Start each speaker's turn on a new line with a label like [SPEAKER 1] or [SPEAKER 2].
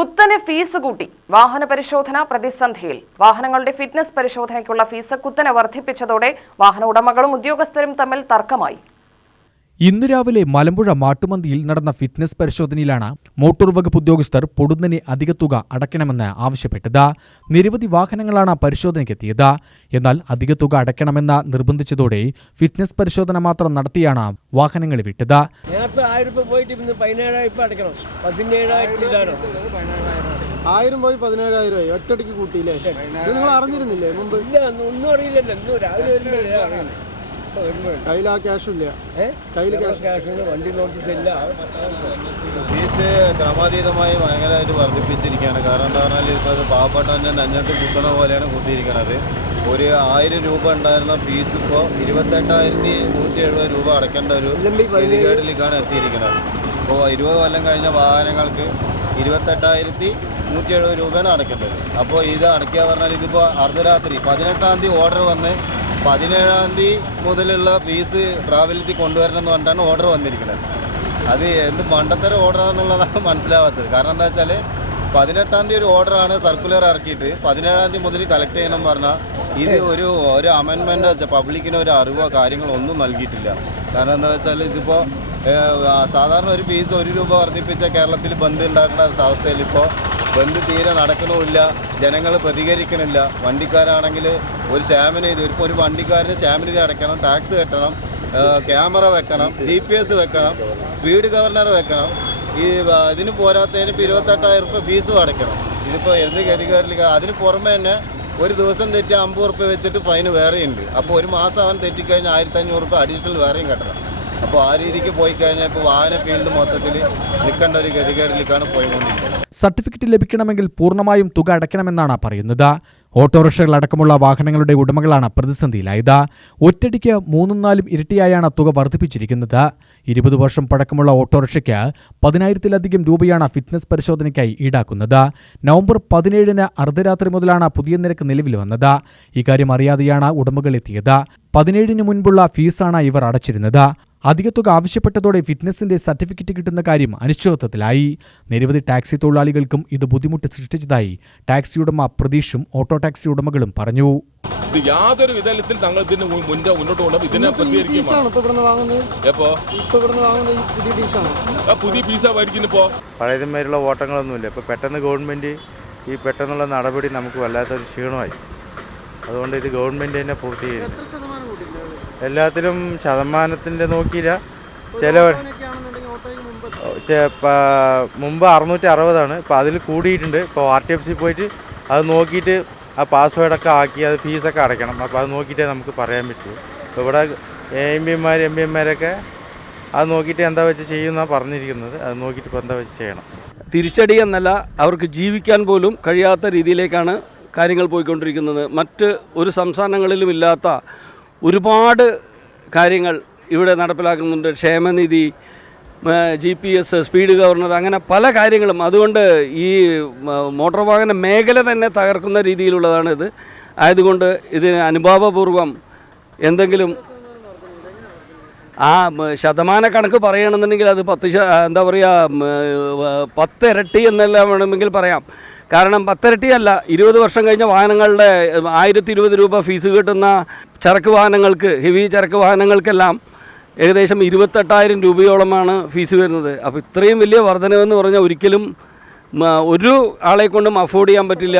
[SPEAKER 1] കുത്തനെ ഫീസ് കൂട്ടി. വാഹന പരിശോധന പ്രതിസന്ധിയിൽ. വാഹനങ്ങളുടെ ഫിറ്റ്നസ് പരിശോധനയ്ക്കുള്ള ഫീസ് കുത്തനെ വർദ്ധിപ്പിച്ചതോടെ വാഹന ഉടമകളും ഉദ്യോഗസ്ഥരും തമ്മിൽ തർക്കമായി.
[SPEAKER 2] ഇന്നു രാവിലെ മലമ്പുഴ മാട്ടുമന്തിയിൽ നടന്ന ഫിറ്റ്നസ് പരിശോധനയിലാണ് മോട്ടോർ വകുപ്പ് ഉദ്യോഗസ്ഥർ പൊടുന്നനെ അധിക തുക അടയ്ക്കണമെന്ന് ആവശ്യപ്പെട്ടത്. നിരവധി വാഹനങ്ങളാണ് പരിശോധനയ്ക്കെത്തിയത്. എന്നാൽ അധിക തുക അടയ്ക്കണമെന്ന് നിർബന്ധിച്ചതോടെ ഫിറ്റ്നസ് പരിശോധന മാത്രം നടത്തിയാണ് വാഹനങ്ങൾ വിട്ടത്.
[SPEAKER 3] നേരത്തെ ആയിരം രൂപ പോയിട്ട് ഇന്ന് പതിനേഴായിരം ഇപ്പം അടയ്ക്കണം. പതിനേഴായിരം ചില്ലാണ്
[SPEAKER 4] ആയിരം പോയി പതിനേഴായിരം ആയി. ഒറ്റയടിക്ക് കൂട്ടിയില്ലേ? ഇത് നിങ്ങൾ അറിഞ്ഞിരുന്നില്ലേ മുമ്പ്?
[SPEAKER 3] ഇല്ല ഒന്നും- അറിയില്ലല്ലോ. ഇന്ന് രാവിലെ
[SPEAKER 4] കയ്യിൽ ആ ക്യാഷും ഇല്ല.
[SPEAKER 3] ഏഹ്
[SPEAKER 4] കയ്യിൽ
[SPEAKER 3] ക്യാഷ്. വണ്ടി നോക്കിയിട്ടില്ല.
[SPEAKER 5] ഫീസ് ക്രമാതീതമായി ഭയങ്കരമായിട്ട് വർദ്ധിപ്പിച്ചിരിക്കുകയാണ്. കാരണം എന്താ പറഞ്ഞാൽ ഇപ്പോൾ അത് പാവപ്പെട്ടവന്റെ നഞ്ഞത്ത് കുത്തണ പോലെയാണ് കുത്തിയിരിക്കുന്നത് ഒരു ആയിരം രൂപ ഉണ്ടായിരുന്ന ഫീസ് ഇപ്പോൾ ഇരുപത്തെട്ടായിരത്തി നൂറ്റി എഴുപത് രൂപ അടയ്ക്കേണ്ട ഒരു ഗതികേടിലേക്കാണ് എത്തിയിരിക്കുന്നത്. അപ്പോൾ ഇരുപത് കൊല്ലം കഴിഞ്ഞ വാഹനങ്ങൾക്ക് ഇരുപത്തെട്ടായിരത്തി നൂറ്റി എഴുപത് രൂപയാണ് അടയ്ക്കേണ്ടത്. അപ്പോൾ ഇത് അടയ്ക്കുക പറഞ്ഞാൽ ഇതിപ്പോൾ അർദ്ധരാത്രി പതിനെട്ടാം തീയതി ഓർഡർ വന്ന് പതിനേഴാം തീയതി മുതലുള്ള ഫീസ് പ്രാബല്യത്തിൽ കൊണ്ടുവരണം എന്ന് പറഞ്ഞിട്ടാണ് ഓർഡർ വന്നിരിക്കുന്നത്. അത് എന്ത് മണ്ടത്തരം ഓർഡറാണെന്നുള്ളതാണ് മനസ്സിലാവാത്തത്. കാരണം എന്താ വെച്ചാൽ പതിനെട്ടാം തീയതി ഒരു ഓർഡറാണ് സർക്കുലർ ഇറക്കിയിട്ട് പതിനേഴാം തീയതി മുതൽ കളക്ട് ചെയ്യണം പറഞ്ഞാൽ ഇത് ഒരു ഒരു അമെൻമെന്റ് പബ്ലിക്കിന് ഒരു അറിവോ കാര്യങ്ങളോ ഒന്നും നൽകിയിട്ടില്ല. കാരണം എന്താ വെച്ചാൽ ഇതിപ്പോൾ സാധാരണ ഒരു ഫീസ് ഒരു രൂപ വർദ്ധിപ്പിച്ച കേരളത്തിൽ ബന്ധുണ്ടാക്കുന്ന അവസ്ഥയിൽ ഇപ്പോൾ ബന്ദ് തീരെ നടക്കണമില്ല ജനങ്ങൾ പ്രതികരിക്കണില്ല. വണ്ടിക്കാരാണെങ്കിൽ ഒരു ക്ഷാമനിധി ഇപ്പോൾ ഒരു വണ്ടിക്കാരന് ക്ഷാമനിധി അടയ്ക്കണം ടാക്സ് കെട്ടണം ക്യാമറ വെക്കണം ജി പി എസ് വെക്കണം സ്പീഡ് ഗവർണർ വെക്കണം. ഈ ഇതിന് പോരാത്തതിന് ഇപ്പോൾ ഇരുപത്തെട്ടായിരം റുപ്യ ഫീസും അടയ്ക്കണം. ഇതിപ്പോൾ എന്ത് ഗതികേടില്ല അതിന് പുറമെ തന്നെ ഒരു ദിവസം തെറ്റി അമ്പത് റുപ്യ വെച്ചിട്ട് ഫൈന് വേറെയുണ്ട്. അപ്പോൾ ഒരു മാസം അവൻ തെറ്റിക്കഴിഞ്ഞാൽ ആയിരത്തി അഞ്ഞൂറ് റുപ്യ അഡീഷണൽ വേറെയും കെട്ടണം. അപ്പോൾ ആ രീതിക്ക് പോയി കഴിഞ്ഞാൽ ഇപ്പോൾ വാഹന ഫീൽഡ് മൊത്തത്തിൽ നിൽക്കേണ്ട ഒരു ഗതികേടിലേക്കാണ് പോയിക്കൊണ്ടിരിക്കുന്നത്.
[SPEAKER 2] സർട്ടിഫിക്കറ്റ് ലഭിക്കണമെങ്കിൽ പൂർണമായും തുക അടയ്ക്കണമെന്നാണ് പറയുന്നത്. ഓട്ടോറിക്ഷകൾ അടക്കമുള്ള വാഹനങ്ങളുടെ ഉടമകളാണ് പ്രതിസന്ധിയിലായത്. ഒറ്റടിക്ക് മൂന്നും നാലും ഇരട്ടിയായാണ് തുക വർദ്ധിപ്പിച്ചിരിക്കുന്നത്. ഇരുപത് വർഷം പഴക്കമുള്ള ഓട്ടോറിക്ഷയ്ക്ക് പതിനായിരത്തിലധികം രൂപയാണ് ഫിറ്റ്നസ് പരിശോധനയ്ക്കായി ഈടാക്കുന്നത്. നവംബർ പതിനേഴിന് അർദ്ധരാത്രി മുതലാണ് പുതിയ നിരക്ക് നിലവിൽ വന്നത്. ഇക്കാര്യം അറിയാതെയാണ് ഉടമകൾ എത്തിയത്. പതിനേഴിന് മുൻപുള്ള ഫീസാണ് ഇവർ അടച്ചിരുന്നത്. അധിക തുക ആവശ്യപ്പെട്ടതോടെ ഫിറ്റ്നസിന്റെ സർട്ടിഫിക്കറ്റ് കിട്ടുന്ന കാര്യം അനിശ്ചിതത്വത്തിലായി. നിരവധി ടാക്സി തൊഴിലാളികൾക്കും ഇത് ബുദ്ധിമുട്ട് സൃഷ്ടിച്ചതായി ടാക്സി ഉടമ പ്രതീഷും ഓട്ടോ ടാക്സി ഉടമകളും പറഞ്ഞു.
[SPEAKER 6] ഇത് യാതൊരു വിധത്തിൽ തങ്ങൾ ഇതിന് മുന്നോ മുന്നോട്ട് കൊണ്ടും ഇതിനെ
[SPEAKER 4] ഇപ്പൊ ഇപ്പൊ പുതിയ ഫീസാണ്
[SPEAKER 6] ആ പുതിയ പീസ മേടിക്കുന്നിപ്പോ
[SPEAKER 7] പഴയതുമാതിരിയുള്ള ഓട്ടങ്ങളൊന്നുമില്ല. ഇപ്പോൾ പെട്ടെന്ന് ഗവൺമെന്റ് ഈ പെട്ടെന്നുള്ള നടപടി നമുക്ക് വല്ലാത്തൊരു ക്ഷീണമായി. അതുകൊണ്ട് ഇത് ഗവൺമെന്റ് തന്നെ പൂർത്തി ചെയ്യും
[SPEAKER 4] എത്ര ശതമാനം കൂട്ടിയില്ലേ അത്?
[SPEAKER 7] എല്ലാത്തിലും ശതമാനത്തിന്റെ നോക്കിയില്ല. ചില
[SPEAKER 4] മുമ്പ്
[SPEAKER 7] അറുന്നൂറ്റി അറുപതാണ് ഇപ്പോൾ അതിൽ കൂടിയിട്ടുണ്ട്. ഇപ്പോൾ ആർ ടി എഫ് സി പോയിട്ട് അത് നോക്കിയിട്ട് ആ പാസ്വേഡൊക്കെ ആക്കി അത് ഫീസൊക്കെ അടയ്ക്കണം. അപ്പോൾ അത് നോക്കിയിട്ടേ നമുക്ക് പറയാൻ പറ്റൂ. ഇപ്പോൾ ഇവിടെ എം പിമാർ എം പി എമാരൊക്കെ അത് നോക്കിയിട്ട് എന്താ വെച്ച് ചെയ്യുമെന്നാണ് പറഞ്ഞിരിക്കുന്നത്. അത് നോക്കിയിട്ട് ഇപ്പോൾ എന്താ വെച്ച് ചെയ്യണം.
[SPEAKER 8] തിരിച്ചടി എന്നല്ല അവർക്ക് ജീവിക്കാൻ പോലും കഴിയാത്ത രീതിയിലേക്കാണ് കാര്യങ്ങൾ പോയിക്കൊണ്ടിരിക്കുന്നത്. മറ്റ് ഒരു സംസ്ഥാനങ്ങളിലും ഇല്ലാത്ത ഒരുപാട് കാര്യങ്ങൾ ഇവിടെ നടപ്പിലാക്കുന്നുണ്ട്. ക്ഷേമനിധി G P S speed governor അങ്ങനെ പല കാര്യങ്ങളും. അതുകൊണ്ട് ഈ മോട്ടോർ വാഹന മേഖല തന്നെ തകർക്കുന്ന രീതിയിലുള്ളതാണ് ഇത് ആയതുകൊണ്ട് ഇതിന് അനുഭാവപൂർവം എന്തെങ്കിലും ആ ശതമാന കണക്ക് പറയണമെന്നുണ്ടെങ്കിൽ അത് പത്ത് എന്താ പറയുക പത്ത് ഇരട്ടി എന്നെല്ലാം വേണമെങ്കിൽ പറയാം. കാരണം പത്തിരട്ടിയല്ല ഇരുപത് വർഷം കഴിഞ്ഞ വാഹനങ്ങളുടെ ആയിരത്തി ഇരുപത് രൂപ ഫീസ് കിട്ടുന്ന ചരക്ക് വാഹനങ്ങൾക്ക് ഹെവി ചരക്ക് വാഹനങ്ങൾക്കെല്ലാം ഏകദേശം ഇരുപത്തെട്ടായിരം രൂപയോളമാണ് ഫീസ് വരുന്നത്. അപ്പോൾ ഇത്രയും വലിയ വർധനവെന്ന് പറഞ്ഞാൽ ഒരിക്കലും ഒരു ആളെ കൊണ്ടും അഫോർഡ് ചെയ്യാൻ പറ്റില്ല.